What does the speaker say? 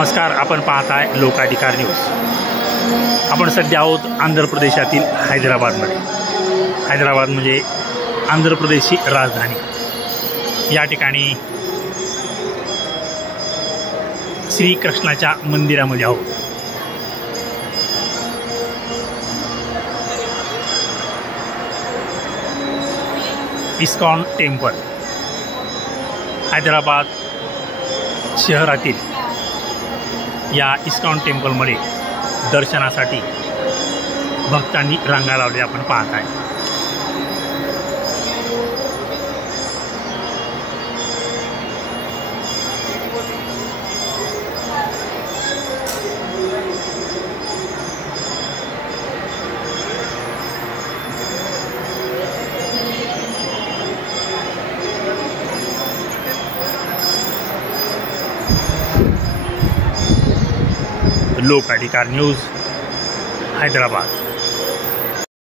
नमस्कार, आपण पाहताय लोकाधिकार न्यूज। आपण सध्या आहोत आंध्र प्रदेशातील हैदराबादमध्ये। हैदराबाद म्हणजे आंध्र प्रदेशची राजधानी। या ठिकाणी श्रीकृष्णाच्या मंदिरामध्ये आहोत। इस्कॉन टेम्पल हैदराबाद शहरातील या इस्कॉन टेम्पलमध्ये दर्शनासाठी भक्तांनी रांगा लावल्या आपण पाहत आहे। लोकाधिकार न्यूज, हैदराबाद।